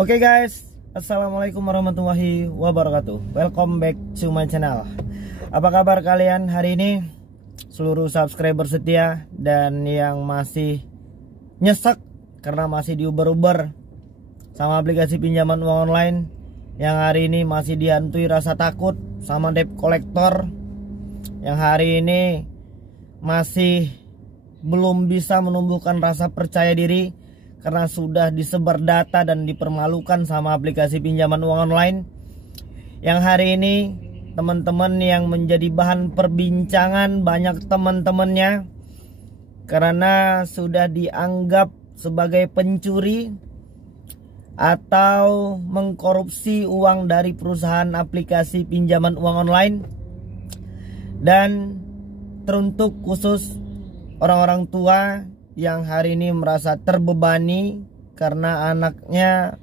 Oke guys, assalamualaikum warahmatullahi wabarakatuh. Welcome back to my channel. Apa kabar kalian hari ini? Seluruh subscriber setia dan yang masih nyesek karena masih diuber-uber sama aplikasi pinjaman uang online, yang hari ini masih dihantui rasa takut sama debt collector, yang hari ini masih belum bisa menumbuhkan rasa percaya diri karena sudah disebar data dan dipermalukan sama aplikasi pinjaman uang online. Yang hari ini teman-teman yang menjadi bahan perbincangan banyak teman-temannya karena sudah dianggap sebagai pencuri atau mengkorupsi uang dari perusahaan aplikasi pinjaman uang online. Dan teruntuk khusus orang-orang tua yang hari ini merasa terbebani karena anaknya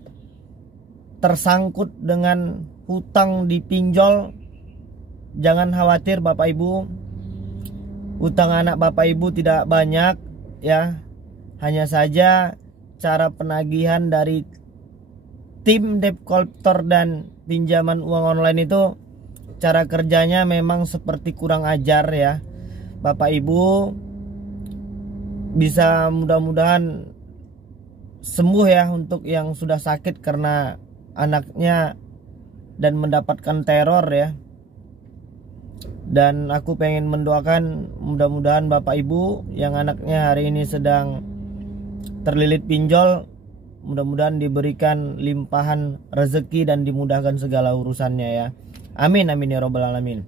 tersangkut dengan hutang di pinjol. Jangan khawatir Bapak Ibu, hutang anak Bapak Ibu tidak banyak ya. Hanya saja cara penagihan dari tim debt collector dan pinjaman uang online itu cara kerjanya memang seperti kurang ajar ya. Bapak Ibu bisa mudah-mudahan sembuh ya untuk yang sudah sakit karena anaknya dan mendapatkan teror ya. Dan aku pengen mendoakan mudah-mudahan Bapak Ibu yang anaknya hari ini sedang terlilit pinjol, mudah-mudahan diberikan limpahan rezeki dan dimudahkan segala urusannya ya. Amin amin ya robbal alamin.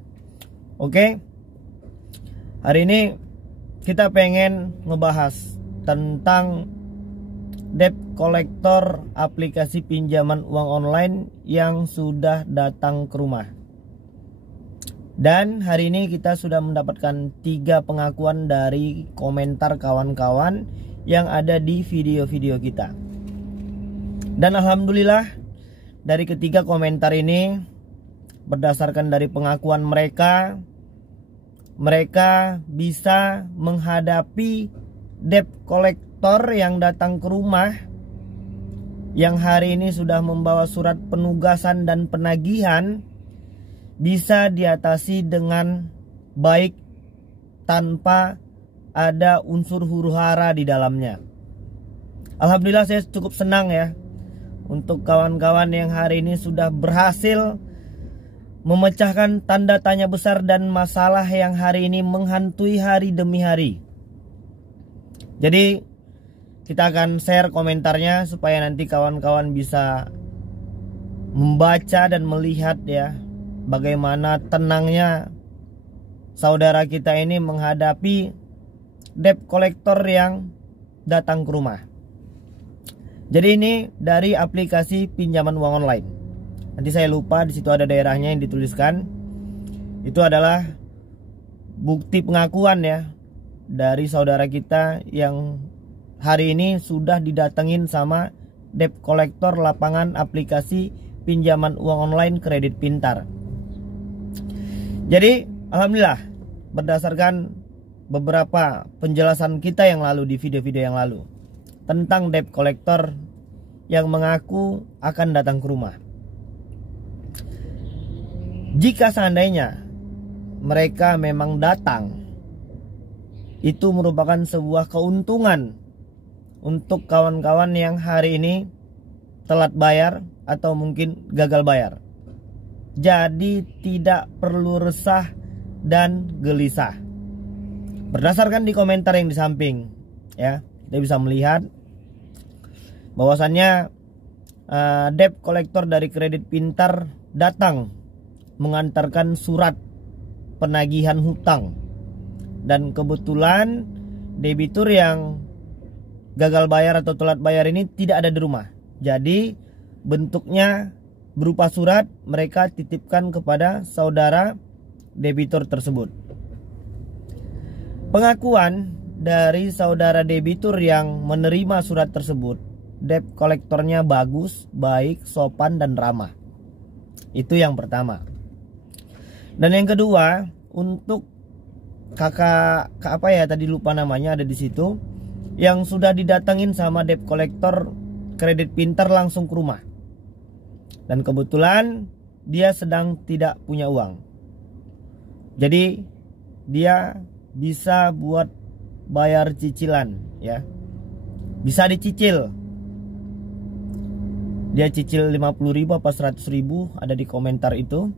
Oke, hari ini kita pengen ngebahas tentang debt collector aplikasi pinjaman uang online yang sudah datang ke rumah. Dan hari ini kita sudah mendapatkan 3 pengakuan dari komentar kawan-kawan yang ada di video-video kita. Dan alhamdulillah dari ketiga komentar ini, berdasarkan dari pengakuan mereka bisa menghadapi debt collector yang datang ke rumah, yang hari ini sudah membawa surat penugasan dan penagihan, bisa diatasi dengan baik tanpa ada unsur huru-hara di dalamnya. Alhamdulillah saya cukup senang ya untuk kawan-kawan yang hari ini sudah berhasil memecahkan tanda tanya besar dan masalah yang hari ini menghantui hari demi hari. Jadi kita akan share komentarnya supaya nanti kawan-kawan bisa membaca dan melihat ya bagaimana tenangnya saudara kita ini menghadapi debt collector yang datang ke rumah. Jadi ini dari aplikasi pinjaman uang online. Nanti saya lupa, di situ ada daerahnya yang dituliskan. Itu adalah bukti pengakuan ya dari saudara kita yang hari ini sudah didatengin sama debt collector lapangan aplikasi pinjaman uang online Kredit Pintar. Jadi alhamdulillah berdasarkan beberapa penjelasan kita yang lalu di video-video yang lalu tentang debt collector yang mengaku akan datang ke rumah. Jika seandainya mereka memang datang, itu merupakan sebuah keuntungan untuk kawan-kawan yang hari ini telat bayar atau mungkin gagal bayar. Jadi tidak perlu resah dan gelisah. Berdasarkan di komentar yang di samping ya, kita bisa melihat bahwasannya debt collector dari Kredit Pintar datang mengantarkan surat penagihan hutang, dan kebetulan debitur yang gagal bayar atau telat bayar ini tidak ada di rumah. Jadi bentuknya berupa surat mereka titipkan kepada saudara debitur tersebut. Pengakuan dari saudara debitur yang menerima surat tersebut, debt kolektornya bagus, baik, sopan dan ramah. Itu yang pertama. Dan yang kedua, untuk kakak apa ya tadi lupa namanya, ada di situ yang sudah didatengin sama debt collector Kredit Pintar langsung ke rumah. Dan kebetulan dia sedang tidak punya uang. Jadi dia bisa buat bayar cicilan ya. Bisa dicicil. Dia cicil 50.000 apa 100.000, ada di komentar itu.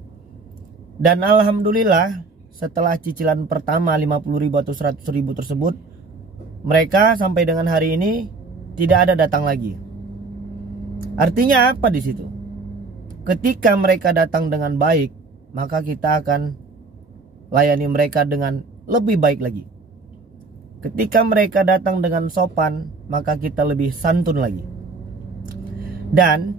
Dan alhamdulillah setelah cicilan pertama 50.000 atau 100.000 tersebut, mereka sampai dengan hari ini tidak ada datang lagi. Artinya apa di situ? Ketika mereka datang dengan baik, maka kita akan layani mereka dengan lebih baik lagi. Ketika mereka datang dengan sopan, maka kita lebih santun lagi. Dan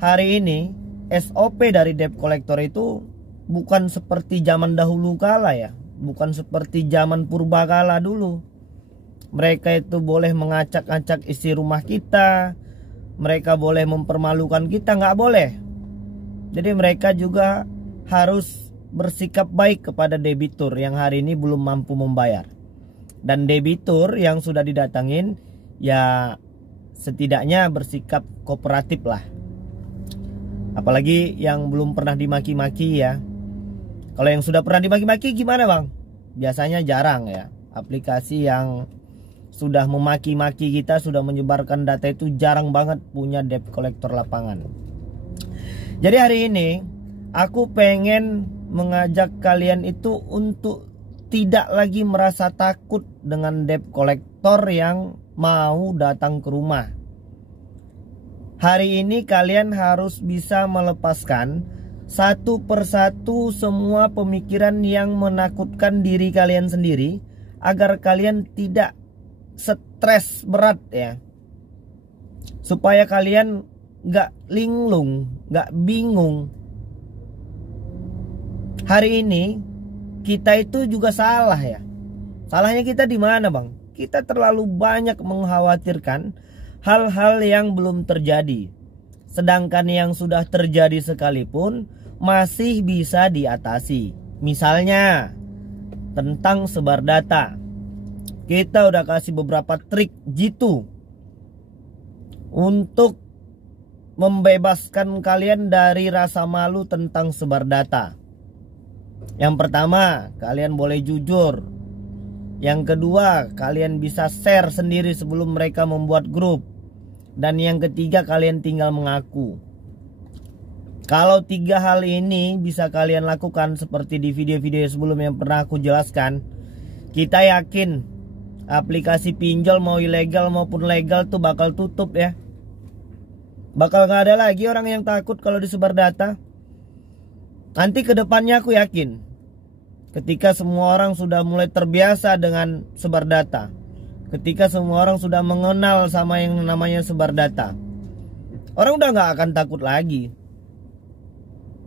hari ini SOP dari debt collector itu bukan seperti zaman dahulu kala ya. Bukan seperti zaman purbakala dulu. Mereka itu boleh mengacak-acak isi rumah kita. Mereka boleh mempermalukan kita, nggak boleh. Jadi mereka juga harus bersikap baik kepada debitur yang hari ini belum mampu membayar. Dan debitur yang sudah didatangin ya setidaknya bersikap kooperatif lah. Apalagi yang belum pernah dimaki-maki ya. Kalau yang sudah pernah dimaki-maki gimana bang? Biasanya jarang ya. Aplikasi yang sudah memaki-maki kita, sudah menyebarkan data itu jarang banget punya debt collector lapangan. Jadi hari ini aku pengen mengajak kalian itu untuk tidak lagi merasa takut dengan debt collector yang mau datang ke rumah. Hari ini kalian harus bisa melepaskan satu persatu semua pemikiran yang menakutkan diri kalian sendiri, agar kalian tidak stres berat ya. Supaya kalian gak linglung, gak bingung. Hari ini kita itu juga salah ya. Salahnya kita di mana bang? Kita terlalu banyak mengkhawatirkan hal-hal yang belum terjadi. Sedangkan yang sudah terjadi sekalipun masih bisa diatasi. Misalnya tentang sebar data. Kita udah kasih beberapa trik jitu untuk membebaskan kalian dari rasa malu tentang sebar data. Yang pertama, kalian boleh jujur. Yang kedua, kalian bisa share sendiri sebelum mereka membuat grup. Dan yang ketiga, kalian tinggal mengaku. Kalau 3 hal ini bisa kalian lakukan seperti di video-video sebelum yang pernah aku jelaskan, kita yakin aplikasi pinjol mau ilegal maupun legal tuh bakal tutup ya. Bakal gak ada lagi orang yang takut kalau disebar data. Nanti ke depannya aku yakin, ketika semua orang sudah mulai terbiasa dengan sebar data, ketika semua orang sudah mengenal sama yang namanya sebar data, orang udah gak akan takut lagi.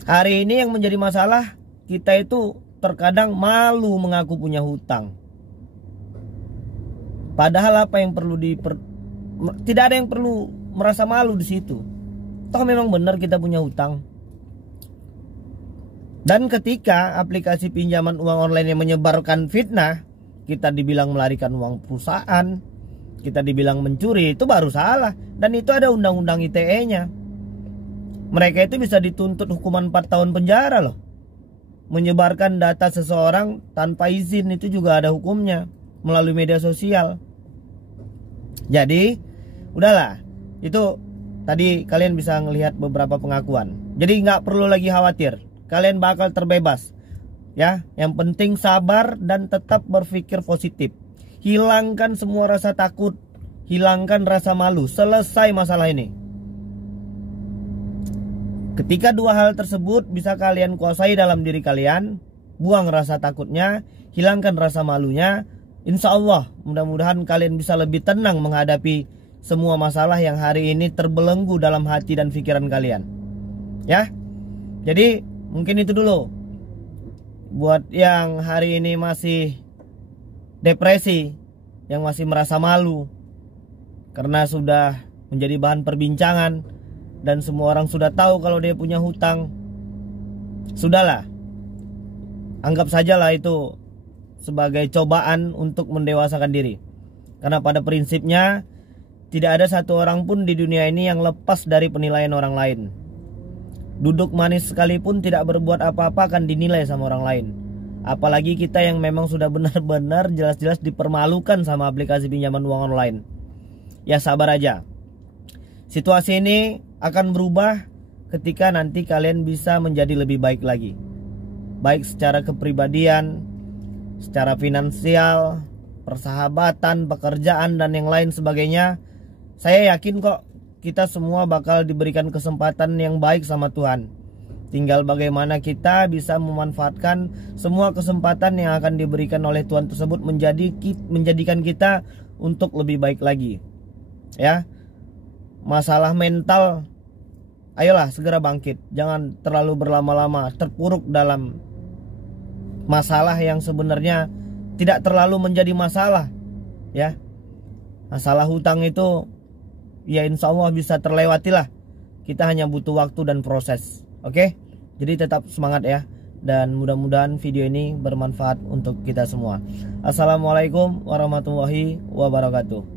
Hari ini yang menjadi masalah, kita itu terkadang malu mengaku punya hutang. Padahal apa yang perlu tidak ada yang perlu merasa malu di situ. Toh memang benar kita punya hutang. Dan ketika aplikasi pinjaman uang online yang menyebarkan fitnah, kita dibilang melarikan uang perusahaan, kita dibilang mencuri, itu baru salah. Dan itu ada undang-undang ITE-nya. Mereka itu bisa dituntut hukuman 4 tahun penjara loh. Menyebarkan data seseorang tanpa izin itu juga ada hukumnya melalui media sosial. Jadi udahlah, itu tadi kalian bisa ngelihat beberapa pengakuan. Jadi nggak perlu lagi khawatir, kalian bakal terbebas ya. Yang penting sabar dan tetap berpikir positif. Hilangkan semua rasa takut, hilangkan rasa malu. Selesai masalah ini. Ketika 2 hal tersebut bisa kalian kuasai dalam diri kalian, buang rasa takutnya, hilangkan rasa malunya, insya Allah mudah-mudahan kalian bisa lebih tenang menghadapi semua masalah yang hari ini terbelenggu dalam hati dan pikiran kalian. Ya, jadi mungkin itu dulu. Buat yang hari ini masih depresi, yang masih merasa malu karena sudah menjadi bahan perbincangan dan semua orang sudah tahu kalau dia punya hutang, sudahlah, anggap sajalah itu sebagai cobaan untuk mendewasakan diri. Karena pada prinsipnya tidak ada satu orang pun di dunia ini yang lepas dari penilaian orang lain. Duduk manis sekalipun tidak berbuat apa-apa akan dinilai sama orang lain. Apalagi kita yang memang sudah benar-benar jelas-jelas dipermalukan sama aplikasi pinjaman uang online. Ya sabar aja. Situasi ini akan berubah ketika nanti kalian bisa menjadi lebih baik lagi. Baik secara kepribadian, secara finansial, persahabatan, pekerjaan, dan yang lain sebagainya. Saya yakin kok kita semua bakal diberikan kesempatan yang baik sama Tuhan. Tinggal bagaimana kita bisa memanfaatkan semua kesempatan yang akan diberikan oleh Tuhan tersebut menjadikan kita untuk lebih baik lagi. Ya, masalah mental, ayolah segera bangkit. Jangan terlalu berlama-lama terpuruk dalam masalah yang sebenarnya tidak terlalu menjadi masalah. Ya, masalah hutang itu ya insya Allah bisa terlewati lah. Kita hanya butuh waktu dan proses. Oke? Jadi tetap semangat ya. Dan mudah-mudahan video ini bermanfaat untuk kita semua. Assalamualaikum warahmatullahi wabarakatuh.